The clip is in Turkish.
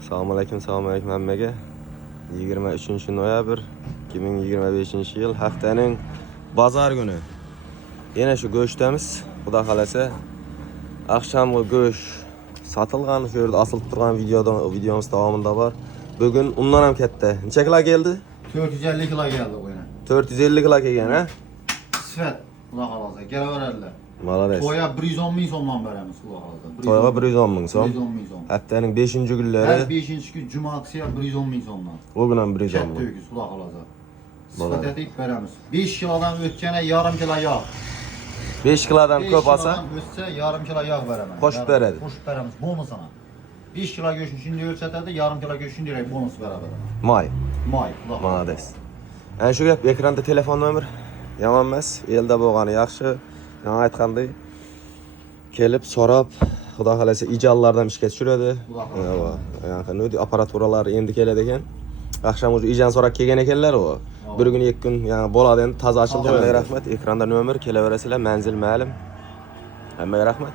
Assalomu alaykum hammaga. 23 noyabr 2025 yil haftaning bozor kuni. Yana shu go'shtamiz. Xudo xolasa akşamki go'sht sotilgan, shu yerda asılib turgan videomiz davomida bor. Bugun undan ham katta. Necha kilo keldi? 450 kilo geldi bu yine. 450 kilo kelgan, ha? Sifat, Xudo xolasa, kelaveradilar. Malades. To'yga 110 ming so'mdan beramiz, Xudo xolasa. To'yga 110 ming so'm. 110 ming so'm. Haftaning 5-kunlari. Her 5-kun cuma akşam 110 ming so'mdan. O bilan 110 Katta ming. öküz, Xudo xolasa. Sifat etib beramiz. 5 kilodan o'tgana yarım kilo yağ. 5 kilodan ko'p olsa, o'tsa yarım kilo yağ beraman. Qo'shib beradi. Qo'shib beramiz bonusini. 5 kilo go'shtni shunday o'lchatadi, yarım kilo go'shtni direkt bonus beradi. may. May, Xudo xolasa. Malades. Ana shu gap ekranda telefon nomer. Yomon emas, elda bo'lgani yaxshi. Yana aytganday kelib so'rab, Xudo xolasa ijollardan ishga tushiradi. Yani aparaturalar endi keladi ekan. Akşam o'zi ijan so'rab kelgan ekanlar o. Bir kun, 2 kun, yani bo'ladi endi toza ochildi. Rahmat, ekranda nomer kelaverasizlar, manzil ma'lum. Hammaga rahmat.